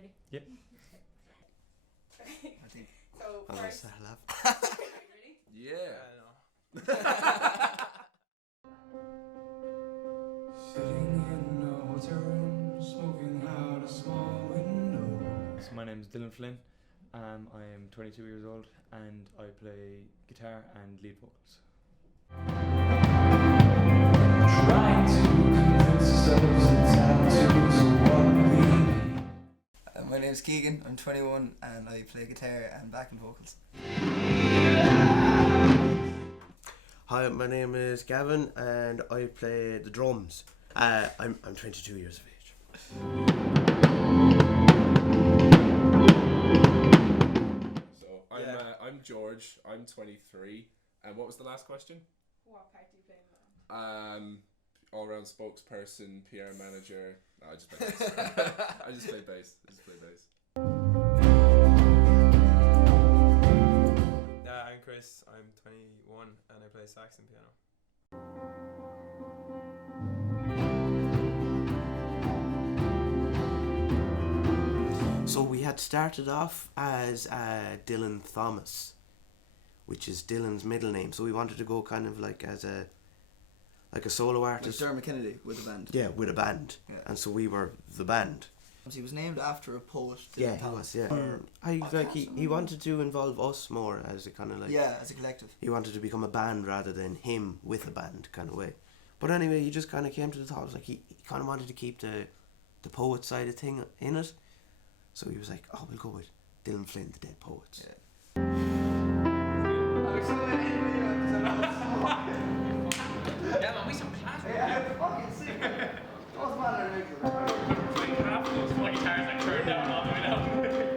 Ready? Yep. I think. So Unless first, I laugh. ready? Yeah. Sitting in a hotel room, smoking out a small window. So my name is Dylan Flynn. I am 22 years old and I play guitar and lead vocals. Trying to convince ourselves that tattoos are what we need. My name's Keegan, I'm 21 and I play guitar and backing vocals. Hi, my name is Gavin and I play the drums. I'm 22 years of age. So I'm George. I'm 23. And what was the last question? What part do you play in the band? All round spokesperson, PR manager. No, I just play bass. I just play bass. I'm Chris, I'm 21 and I play sax and piano. So we had started off as Dylan Thomas, which is Dylan's middle name. So we wanted to go kind of like as a solo With artist. Dermot Kennedy with a band. Yeah, with a band. Yeah. And so we were the band. He was named after a poet. Yeah, he was, yeah. He wanted to involve us more as a kind of like... Yeah, as a collective. He wanted to become a band rather than him with a band kind of way. But anyway, he just kind of came to the thought, it was like he kind of wanted to keep the poet side of thing in it. So he was like, oh, we'll go with Dylan Flynn, the Dead Poets. Yeah. Yeah, man, we some class. Yeah, fucking sick. Doesn't matter. Playing half of those fucking guitars that turned down all the way down.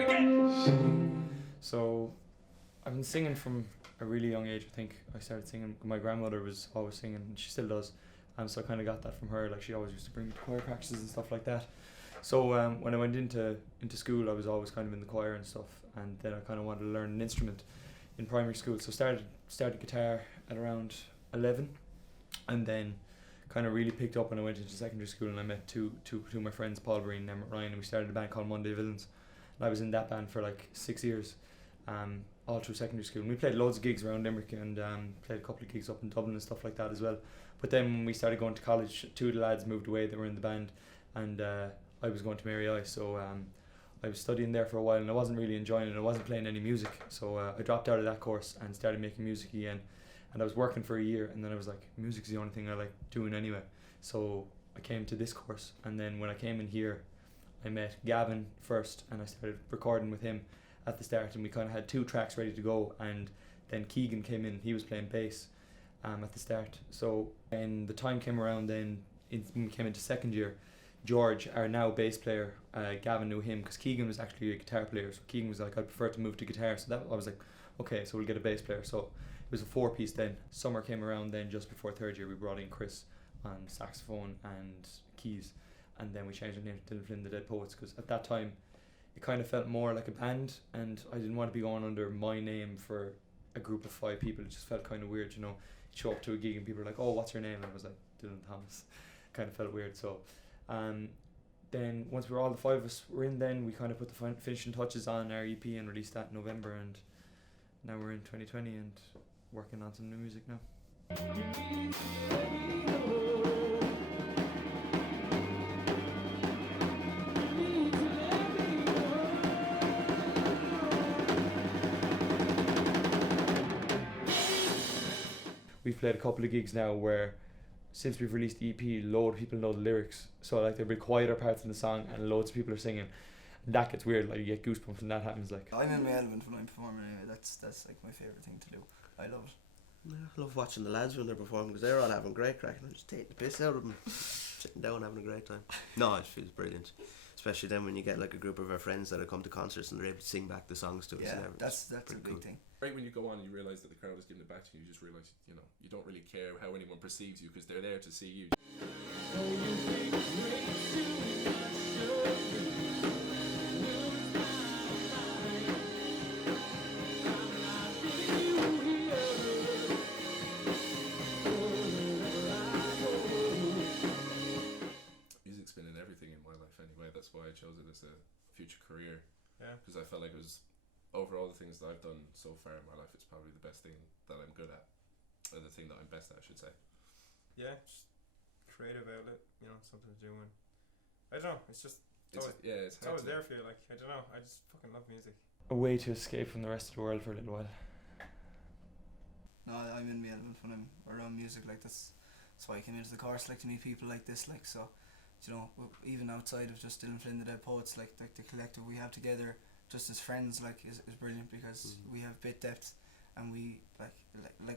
Again. So I've been singing from a really young age. I think I started singing. My grandmother was always singing and she still does. So I kind of got that from her. Like she always used to bring me to choir practices and stuff like that. So when I went into school, I was always kind of in the choir and stuff. And then I kind of wanted to learn an instrument in primary school. So started guitar at around 11, and then kind of really picked up when I went into secondary school. And I met two of my friends, Paul Breen and Emmett Ryan, and we started a band called Monday Villains. And I was in that band for like 6 years, all through secondary school. And we played loads of gigs around Limerick and played a couple of gigs up in Dublin and stuff like that as well. But then when we started going to college, two of the lads moved away that were in the band, and I was going to Mary I, so I was studying there for a while and I wasn't really enjoying it. I wasn't playing any music, so I dropped out of that course and started making music again. And I was working for a year, and then I was like, music's the only thing I like doing anyway. So I came to this course, and then when I came in here, I met Gavin first, and I started recording with him at the start, and we kind of had 2 tracks ready to go. And then Keegan came in, he was playing bass at the start. So when the time came around, then when we came into second year, George, our now bass player, Gavin knew him because Keegan was actually a guitar player. So Keegan was like, I'd prefer to move to guitar. So that I was like, okay, so we'll get a bass player. So it was a 4-piece then. Summer came around then just before third year. We brought in Chris on saxophone and keys. And then we changed our name to Dylan Flynn, the Dead Poets, because at that time it kind of felt more like a band, and I didn't want to be going under my name for a group of 5 people. It just felt kind of weird, you know. You'd show up to a gig and people were like, oh, what's your name? And I was like, Dylan Thomas. Kind of felt weird. So then once we were all the 5 of us were in, then we kind of put the finishing touches on our EP and released that in November, and now we're in 2020 and working on some new music now. We've played a couple of gigs now where since we've released the EP, loads of people know the lyrics, so like there'll be quieter parts in the song and loads of people are singing, and that gets weird. Like you get goosebumps when that happens. Like I'm in my element when I'm performing anyway. That's like my favourite thing to do. I love it. Yeah, I love watching the lads when they're performing because they're all having great crack and I'm just taking the piss out of them. Sitting down having a great time. No, it feels brilliant. Especially then when you get like a group of our friends that have come to concerts and they're able to sing back the songs to us. Yeah, and that's a pretty big cool thing. Right when you go on and you realise that the crowd is giving it back to you, you just realise, you know, you don't really care how anyone perceives you because they're there to see you. Music's been in everything in my life anyway. That's why I chose it as a future career. Yeah. Because I felt like it was, over all the things that I've done so far in my life, it's probably the best thing that I'm good at, or the thing that I'm best at, I should say. Yeah, just creative outlet, you know, something to do. And I don't know, it's just it's always there for you. Like, I don't know, I just fucking love music. A way to escape from the rest of the world for a little while. No, I'm in my element when I'm around music. Like that's why I came into the course, like to meet people like this. Like so, you know, even outside of just Dylan Flynn, the Dead Poets, like the collective we have together, just as friends, like is brilliant because we have bit depth, and we like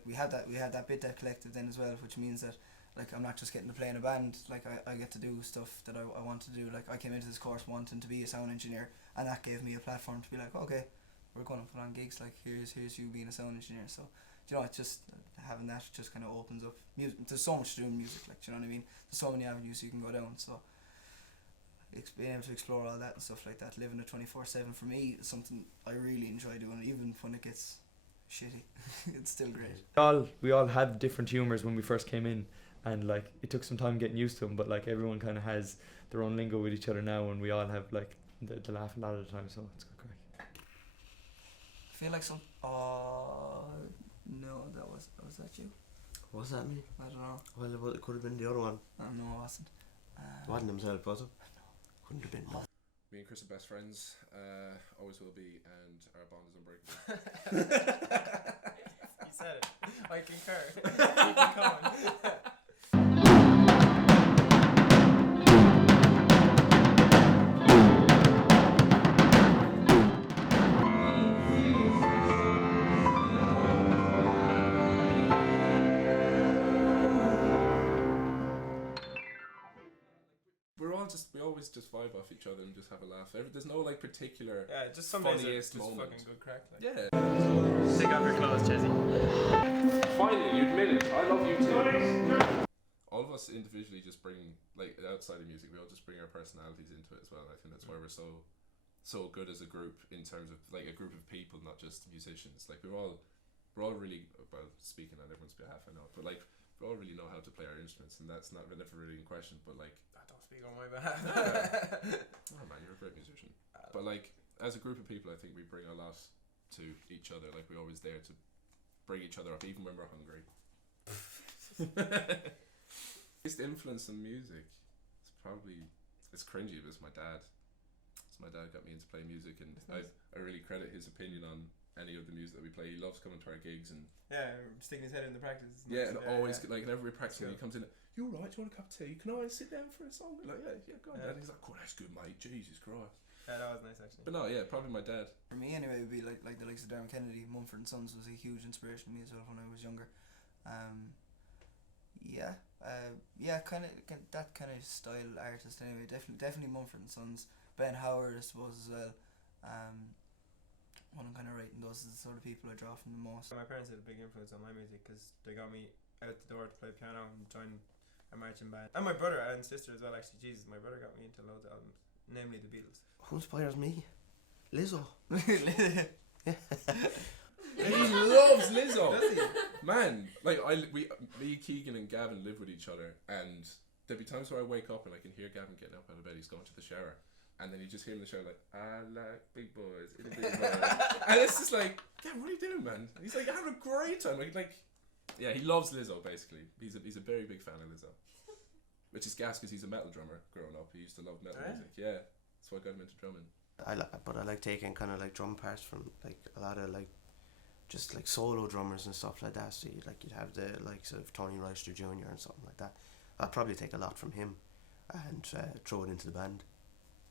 we had that bit depth collective then as well, which means that like I'm not just getting to play in a band. Like I get to do stuff that I want to do. Like I came into this course wanting to be a sound engineer, and that gave me a platform to be like, okay, we're going to put on gigs. Like here's you being a sound engineer. So you know, it's just having that just kind of opens up music. There's so much to do in music. Like, do you know what I mean? There's so many avenues you can go down. So being able to explore all that and stuff like that, living it 24/7 for me is something I really enjoy doing, even when it gets shitty. It's still great. We all had different humours when we first came in, and like it took some time getting used to them, but like everyone kind of has their own lingo with each other now, and we all have like the laugh a lot of the time, so it's good crack. I feel like some. No, was that you? What does that mean? I don't know. Well, it could have been the other one. No, it wasn't. It wasn't himself, was it? Couldn't have been. No. Me and Chris are best friends, always will be, and our bond is unbreakable. You said it. I concur. Keep it coming. We always just vibe off each other and just have a laugh. There's no like particular just some days are funniest just moment. fucking good crack. Like. Yeah. Take off your clothes, Chezzy. Finally, you admit it. I love you too. All of us individually just bring, like, outside of music, we all just bring our personalities into it as well. I think that's why we're so good as a group, in terms of like a group of people, not just musicians. Like we're all really, well, speaking on everyone's behalf, I know, but like we all really know how to play our instruments, and that's never really in question. But like, I don't speak on my behalf. Oh man, you're a great musician. But like, as a group of people, I think we bring a lot to each other. Like we're always there to bring each other up, even when we're hungry. Biggest influence in music, it's cringy, but it's my dad. So my dad got me into playing music, and nice. I really credit his opinion on any of the music that we play. He loves coming to our gigs and sticking his head in the practice. Yeah, and always like in every practice he comes in. You all right? Do you want a cup of tea? Can I sit down for a song? Like yeah, go on, Dad. He's like, oh, that's good, mate. Jesus Christ. Yeah, that was nice actually. But no, yeah, probably my dad. For me anyway, it would be like the likes of Darren Kennedy. Mumford and Sons was a huge inspiration to me as well when I was younger. Kind of that kind of style artist anyway. Definitely Mumford and Sons. Ben Howard, I suppose, as well. When I'm kind of writing, those are the sort of people I draw from the most. My parents had a big influence on my music because they got me out the door to play piano and join a marching band. And my brother and sister as well, actually. Jesus, my brother got me into loads of albums, namely the Beatles. Who inspires me? Lizzo. He loves Lizzo. Does he? Man, like me, Keegan and Gavin live with each other, and there'd be times where I wake up and I can hear Gavin getting up out of bed. He's going to the shower, and then you just hear him in the shower like, I like big boys, in a big boy. And it's just like, yeah, what are you doing, man? And he's like having a great time. Like, yeah, he loves Lizzo. Basically, he's a very big fan of Lizzo, which is gas because he's a metal drummer. Growing up, he used to love metal music. Yeah, that's why I got him into drumming. But I like taking kind of like drum parts from like a lot of like just like solo drummers and stuff like that. So you'd have the likes of Tony Royster Jr. and something like that. I'd probably take a lot from him and throw it into the band.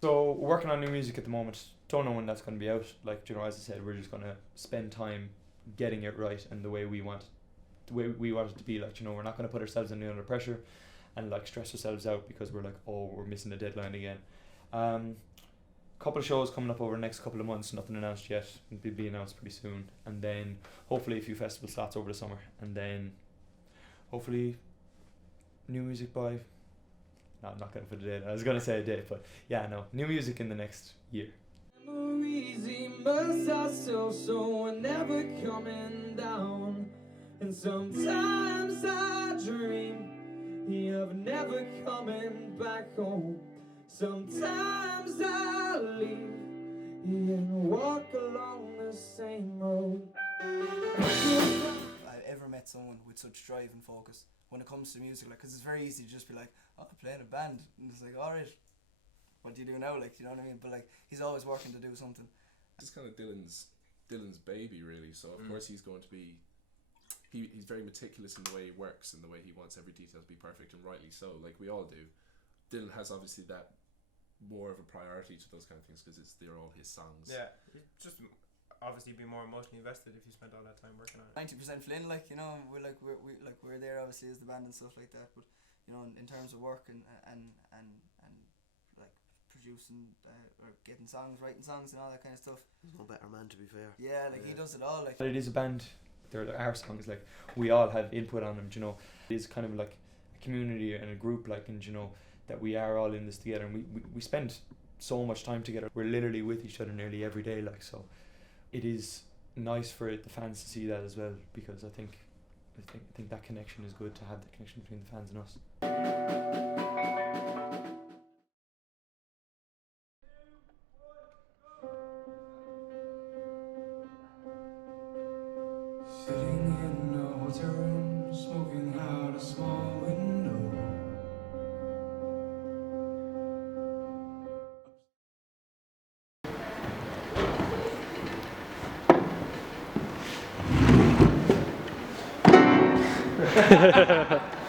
So we're working on new music at the moment. Don't know when that's going to be out. Like, you know, as I said, we're just going to spend time getting it right and the way we want it to be. Like, you know, we're not going to put ourselves under pressure and like stress ourselves out because we're like, oh, we're missing the deadline again. Couple of shows coming up over the next couple of months, nothing announced yet. It'll be announced pretty soon, and then hopefully a few festival slots over the summer, and then hopefully new music by I'm not going to put a date. I was going to say a date, but yeah, no, new music in the next year. Memories immerse ourselves, so we're never coming down. And sometimes I dream of never coming back home. Sometimes I leave someone with such drive and focus when it comes to music, like, because it's very easy to just be like, oh, I'm playing a band, and it's like, alright, what do you do now, like, you know what I mean? But like, he's always working to do something. It's kind of Dylan's baby, really. So of course he's going to be. He's very meticulous in the way he works and the way he wants every detail to be perfect, and rightly so. Like we all do. Dylan has obviously that more of a priority to those kind of things because they're all his songs. Yeah, you'd just obviously be more emotionally invested if you spent all that time working on it. 90% Flynn, like, you know, we're there obviously as the band and stuff like that. But you know, in terms of work and like producing or getting songs, writing songs, and all that kind of stuff. There's no better man, to be fair. Yeah, like he does it all. Like But it is a band. They're our songs. Like we all have input on them. You know, it's kind of like a community and a group. Like, and you know that we are all in this together, and we spend so much time together. We're literally with each other nearly every day. Like, so it is nice for the fans to see that as well, because I think that connection is good, to have the connection between the fans and us. Sitting in a hotel room, smoking out a small window. Ha ha ha ha.